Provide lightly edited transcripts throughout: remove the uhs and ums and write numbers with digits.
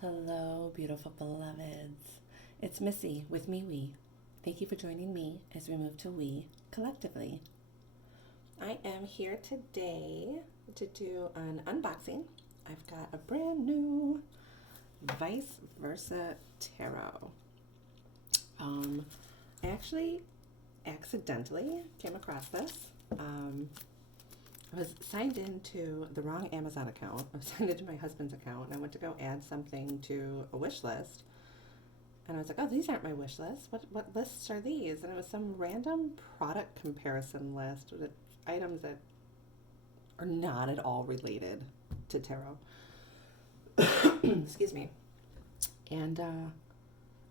Hello, beautiful beloveds. It's Missy with Me We. Thank you for joining me as we move to We collectively. I am here today to do an unboxing. I've got a brand new Vice Versa Tarot. I actually accidentally came across this. I was signed into the wrong Amazon account. I was signed into my husband's account, and I went to go add something to a wish list. And I was like, oh, these aren't my wish lists. What lists are these? And it was some random product comparison list with items that are not at all related to tarot. Excuse me. And it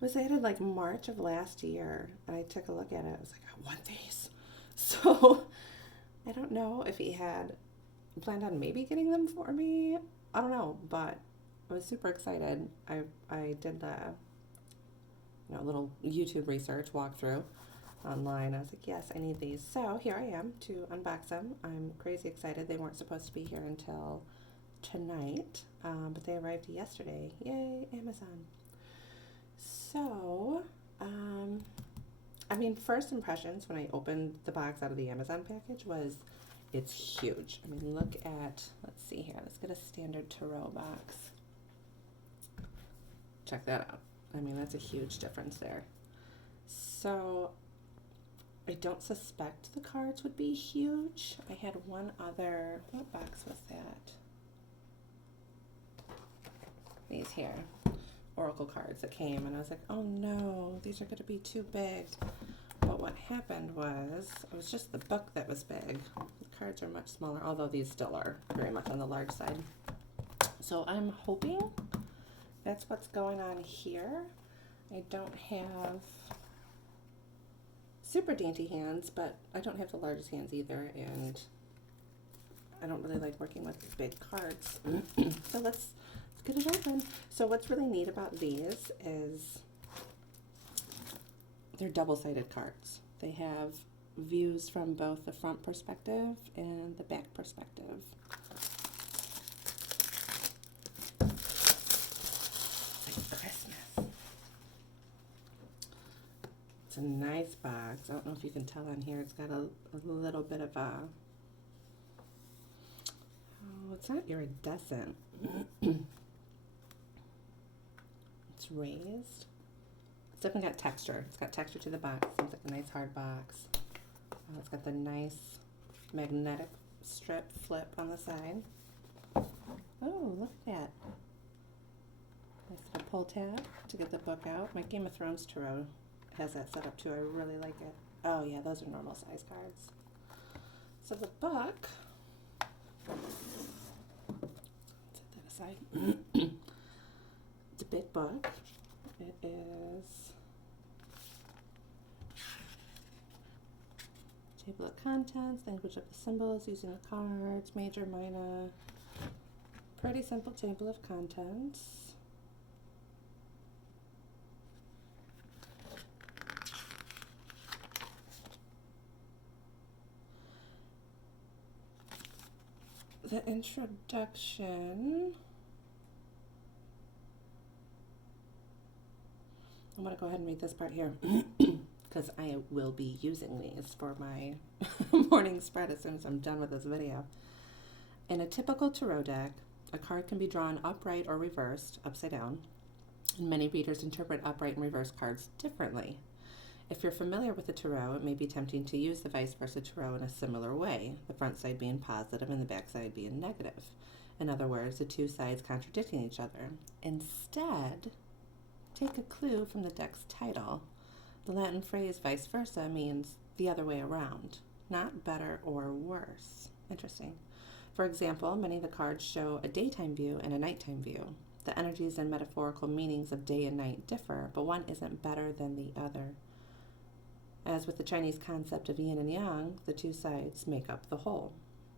was added like March of last year. And I took a look at it. I was like, I want these. So I don't know if he had planned on maybe getting them for me. I don't know, but I was super excited. I did the little YouTube research walkthrough online. I was like, yes, I need these. So here I am to unbox them. I'm crazy excited. They weren't supposed to be here until tonight, but they arrived yesterday. Yay, Amazon. So, first impressions when I opened the box out of the Amazon package was it's huge. Look at, let's see here. Let's get a standard tarot box. Check that out. That's a huge difference there. So, I don't suspect the cards would be huge. I had one other, what box was that? These here, Oracle cards that came, and I was like, oh no, these are going to be too big. But what happened was, it was just the book that was big. The cards are much smaller, although these still are very much on the large side. So I'm hoping that's what's going on here. I don't have super dainty hands, but I don't have the largest hands either, and I don't really like working with big cards. So let's get it open. So what's really neat about these is they're double-sided cards. They have views from both the front perspective and the back perspective. Like Christmas. It's a nice box. I don't know if you can tell on here. It's got a little bit of a, oh, it's not iridescent. It's raised. It's definitely got texture. It's got texture to the box. Seems like a nice hard box. It's got the nice magnetic strip flip on the side. Oh, look at that. Nice little pull tab to get the book out. My Game of Thrones tarot has that set up too. I really like it. Oh yeah, those are normal size cards. So the book, set that aside. It's a big book. It is table of contents, language of the symbols, using the cards, major, minor. Pretty simple table of contents. The introduction. I'm going to go ahead and read this part here because I will be using these for my morning spread as soon as I'm done with this video. In a typical tarot deck, a card can be drawn upright or reversed, upside down, and many readers interpret upright and reversed cards differently. If you're familiar with the tarot, it may be tempting to use the Vice Versa tarot in a similar way, the front side being positive and the back side being negative. In other words, the two sides contradicting each other. Instead, take a clue from the deck's title. The Latin phrase vice versa means the other way around, not better or worse. Interesting. For example, many of the cards show a daytime view and a nighttime view. The energies and metaphorical meanings of day and night differ, but one isn't better than the other. As with the Chinese concept of yin and yang, the two sides make up the whole.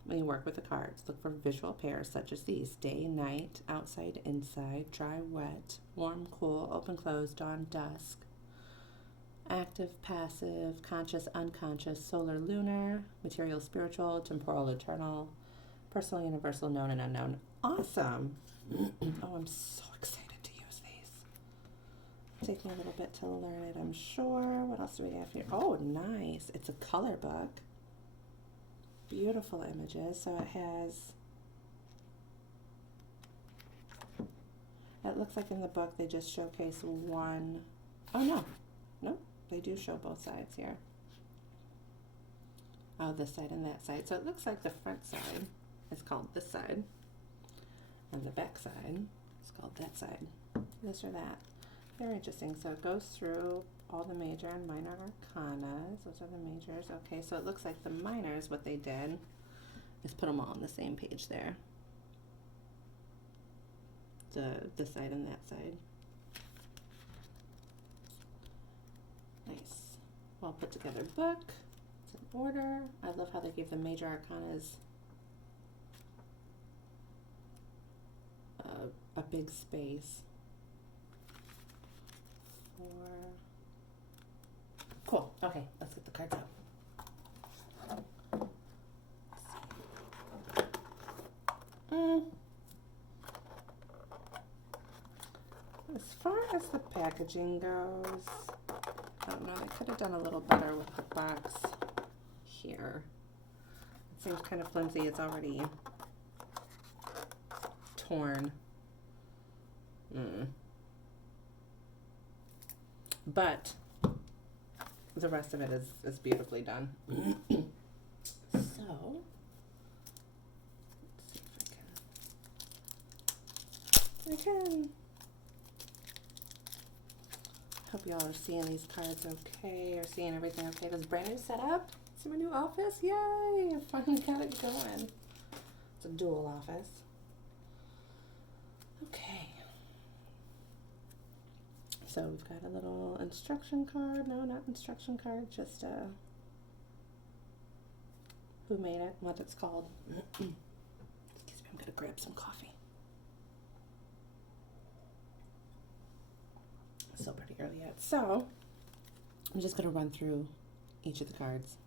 When you work with the cards, look for visual pairs such as these: day, night, outside, inside, dry, wet, warm, cool, open, closed, dawn, dusk, active, passive, conscious, unconscious, solar, lunar, material, spiritual, temporal, eternal, personal, universal, known, and unknown. Awesome. Oh, I'm so excited to use Take me a little bit to learn it, I'm sure. What else do we have here? Oh, nice. It's a color book. Beautiful images. So it has, it looks like in the book they just showcase one. Oh, no. Nope. They do show both sides here. Oh, this side and that side. So it looks like the front side is called this side, and the back side is called that side. This or that. Very interesting. So it goes through all the major and minor arcanas. Those are the majors. Okay, so it looks like the minors, what they did is put them all on the same page there. This side and that side. Nice. Well put together book. It's in order. I love how they gave the major arcanas a big space. Cool. Okay, let's get the cards out. As far as the packaging goes, I don't know, they could have done a little better with the box here. It seems kind of flimsy. It's already torn. But the rest of it is beautifully done. So, let's see if I can. Hope y'all are seeing these cards okay, or seeing everything okay. This brand new setup. See my new office? Yay! I finally got it going. It's a dual office. Okay. So we've got a little instruction card. No, not instruction card, just who made it, what it's called. Excuse me, I'm gonna grab some coffee. Still pretty early yet. So I'm just gonna run through each of the cards.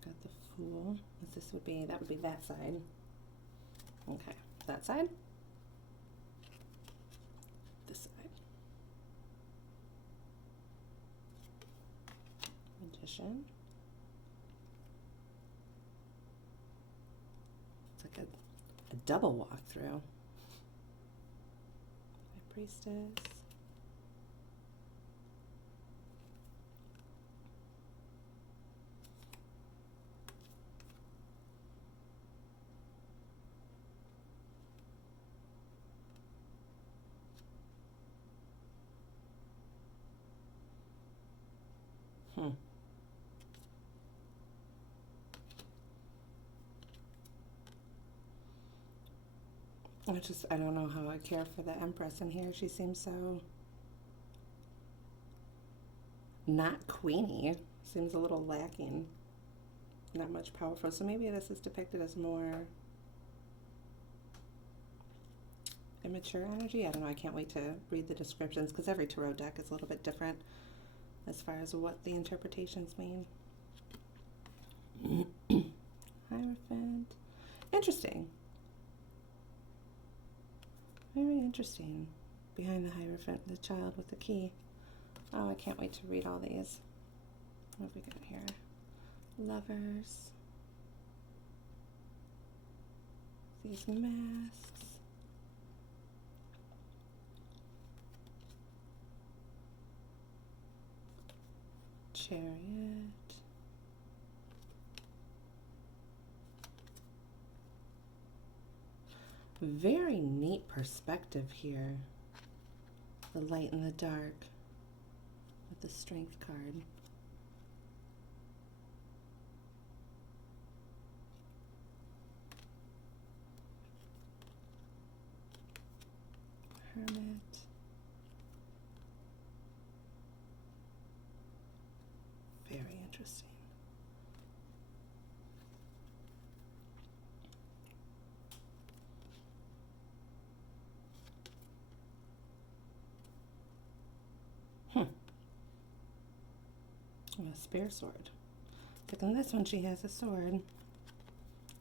I've got the Fool. This would be, that would be that side. Okay, that side. This side. Magician. It's like a double walkthrough. High Priestess. I don't know how I care for the Empress in here. She seems so not queeny. Seems a little lacking. Not much powerful. So maybe this is depicted as more immature energy. I don't know. I can't wait to read the descriptions because every tarot deck is a little bit different as far as what the interpretations mean. Hierophant. Interesting. Very interesting. Behind the Hierophant, the child with the key. Oh, I can't wait to read all these. What have we got here? Lovers. These masks. Chariot. Very neat perspective here. The light and the dark with the Strength card. Hermit. Very interesting. A spear sword. Like on this one she has a sword.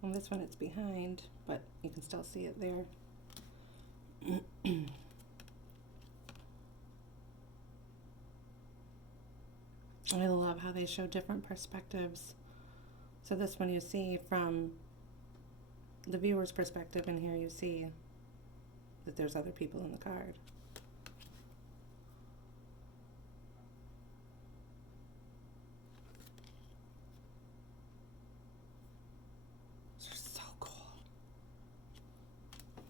On this one it's behind, but you can still see it there. I love how they show different perspectives. So this one you see from the viewer's perspective, and here you see that there's other people in the card. They're so cool.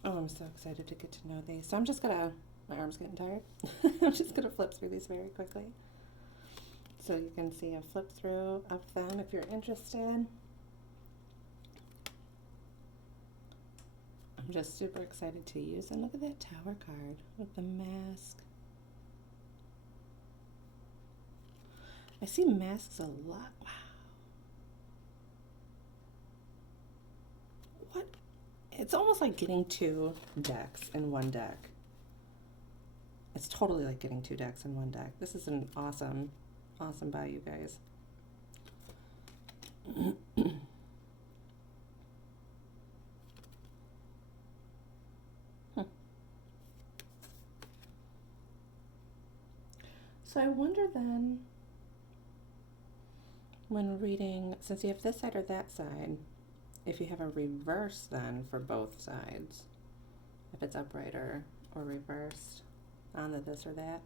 Oh, I'm so excited to get to know these. So I'm just gonna, my arm's getting tired. I'm just gonna flip through these very quickly. So you can see a flip through of them if you're interested. I'm just super excited to use them. Look at that Tower card with the mask. I see masks a lot. Wow. What? It's almost like getting two decks in one deck. It's totally like getting two decks in one deck. This is an awesome, awesome buy, you guys. So I wonder then, when reading, since you have this side or that side, if you have a reverse then for both sides, if it's upright or reversed on the this or that.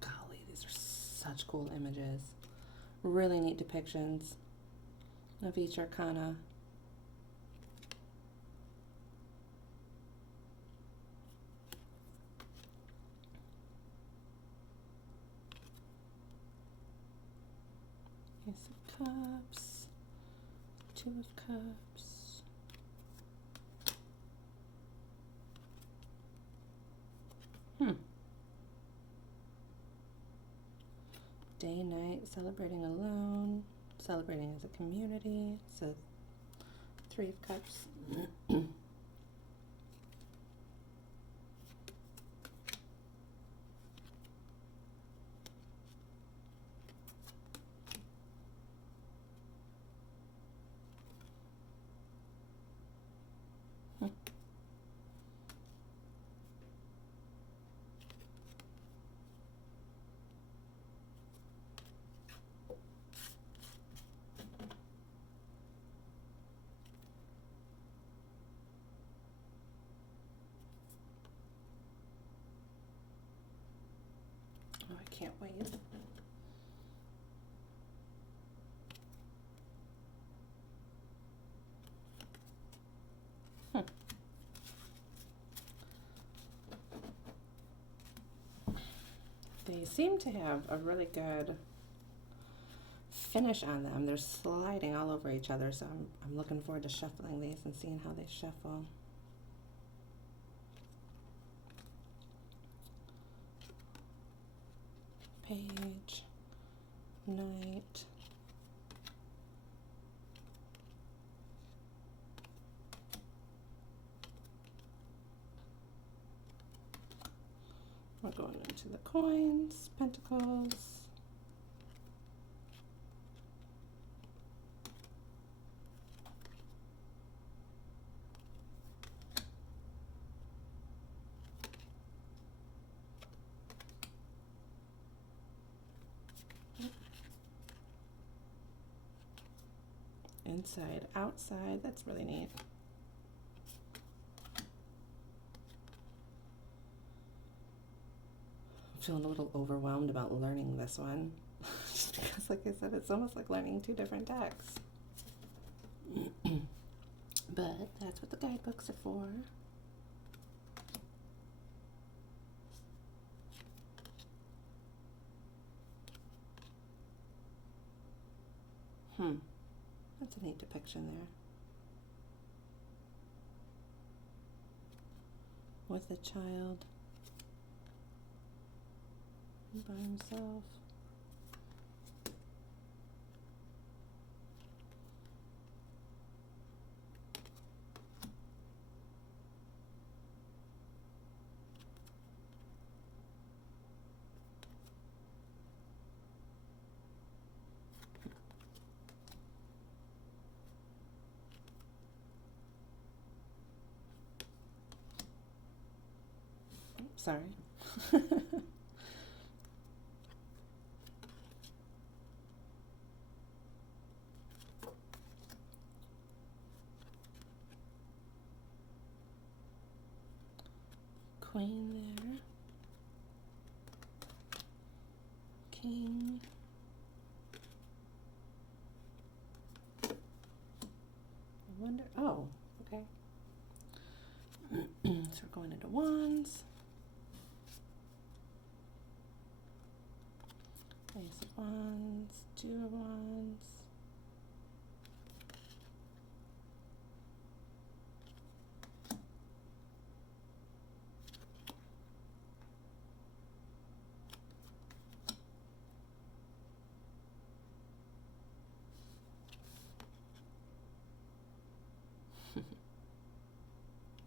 Golly, these are such cool images. Really neat depictions of each arcana. Ace of Cups, Two of Cups. Day, night, celebrating alone, celebrating as a community. So Three of Cups. Oh, I can't wait. They seem to have a really good finish on them. They're sliding all over each other, so I'm looking forward to shuffling these and seeing how they shuffle. Page, night. We're going into the coins, pentacles. Inside, outside, that's really neat. I'm feeling a little overwhelmed about learning this one. Just because, like I said, it's almost like learning two different decks. But that's what the guidebooks are for. That's a neat depiction there. With the child by himself. Sorry. Queen there. King. I wonder, oh, okay. So we're going into wands. Ace of wands, two of wands.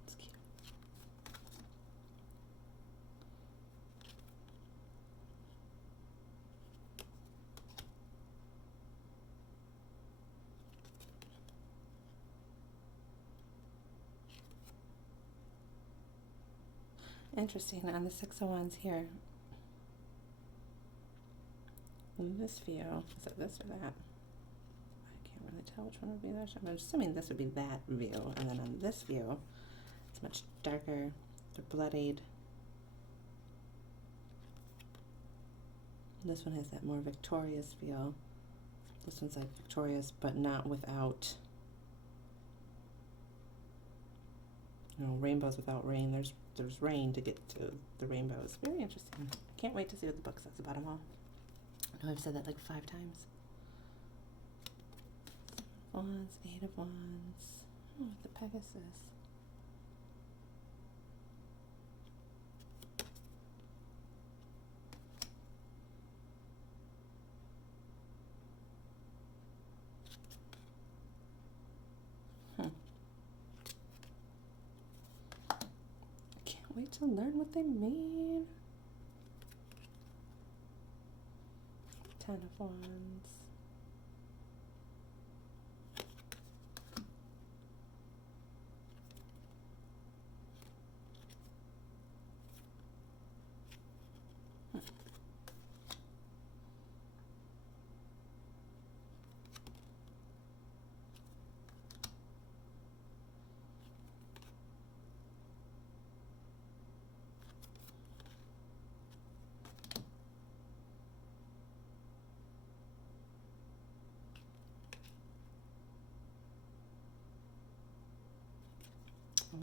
It's cute. Interesting, on the Six of Wands here, in this view, is it this or that? I can't really tell which one would be that. I'm assuming this would be that view, and then on this view, it's much darker, they're bloodied. This one has that more victorious feel. This one's like victorious, but not without, you know, rainbows without rain. There's rain to get to the rainbows. Very interesting. Can't wait to see what the book says about them all. I know I've said that like 5 times. Wands, 8 of Wands. Oh, the Pegasus. Wait to learn what they mean. 10 of Wands.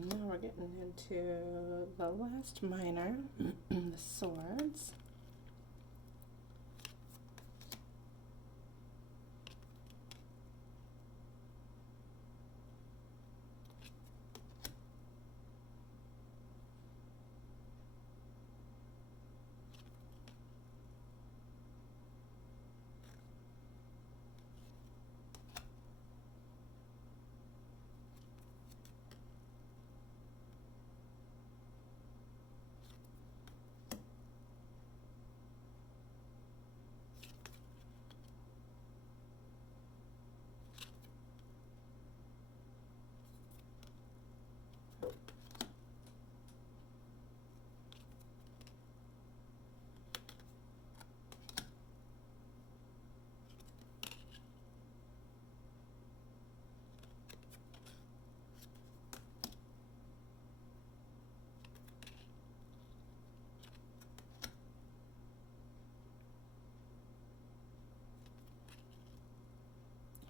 Now we're getting into the last minor, the swords.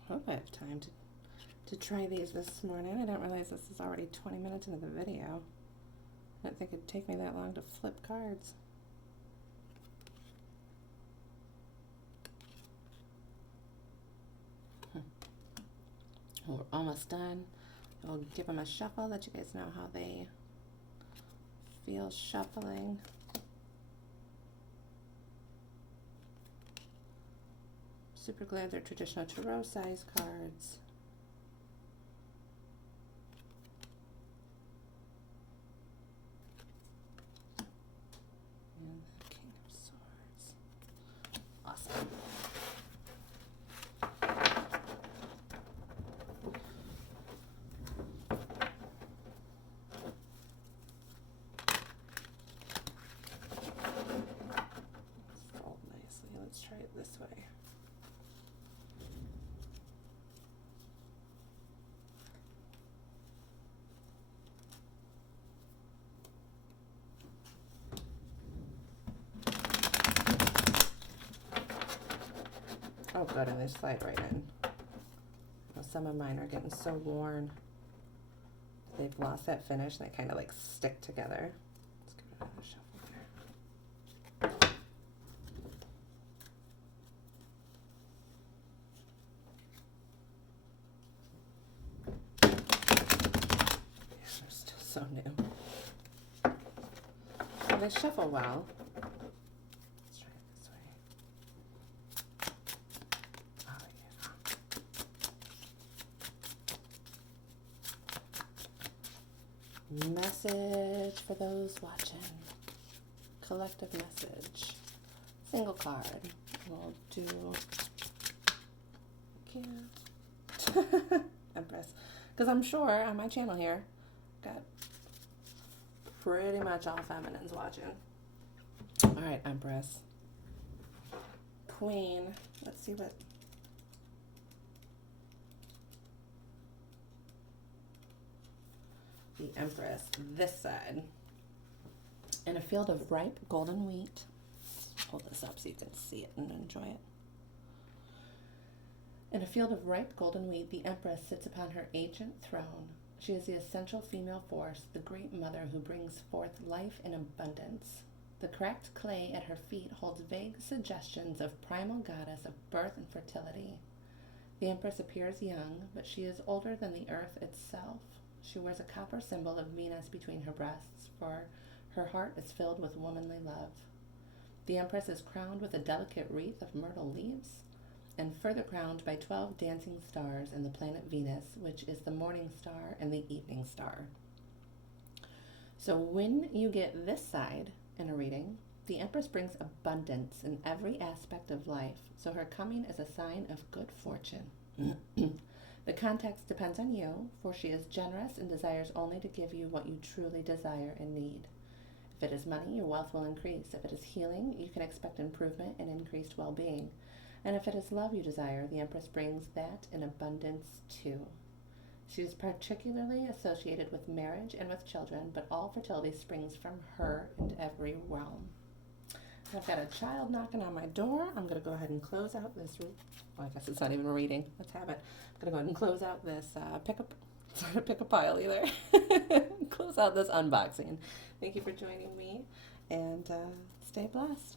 I hope I have time to try these this morning. I didn't realize this is already 20 minutes into the video. I didn't think it'd take me that long to flip cards. Well, we're almost done. I'll give them a shuffle, let you guys know how they feel shuffling. Super glad they're traditional tarot size cards. And the King of Swords. Awesome. Oh, good, and they slide right in. Well, some of mine are getting so worn. They've lost that finish, and they kind of like stick together. Let's give it another shuffle here. Yeah, they're still so new. Well, they shuffle well. Let's try it this way. Oh, yeah. Message for those watching. Collective message. Single card. We'll do Empress. Because I'm sure on my channel here, got pretty much all feminines watching. Alright, Empress. Queen. Let's see what. The Empress, this side. In a field of ripe golden wheat. Hold this up so you can see it and enjoy it. In a field of ripe golden wheat, the Empress sits upon her ancient throne. She is the essential female force, the great mother who brings forth life in abundance. The cracked clay at her feet holds vague suggestions of primal goddess of birth and fertility. The Empress appears young, but she is older than the earth itself. She wears a copper symbol of Venus between her breasts, for her heart is filled with womanly love. The Empress is crowned with a delicate wreath of myrtle leaves, and further crowned by 12 dancing stars and the planet Venus, which is the morning star and the evening star. So when you get this side in a reading, the Empress brings abundance in every aspect of life, so her coming is a sign of good fortune. The context depends on you, for she is generous and desires only to give you what you truly desire and need. If it is money, your wealth will increase. If it is healing, you can expect improvement and increased well-being. And if it is love you desire, the Empress brings that in abundance too. She is particularly associated with marriage and with children, but all fertility springs from her in every realm. I've got a child knocking on my door. I'm going to go ahead and close out this read. Well, I guess it's not even a reading. Let's have it. I'm going to go ahead and close out this it's not a pick a pile either. Close out this unboxing. Thank you for joining me, and stay blessed.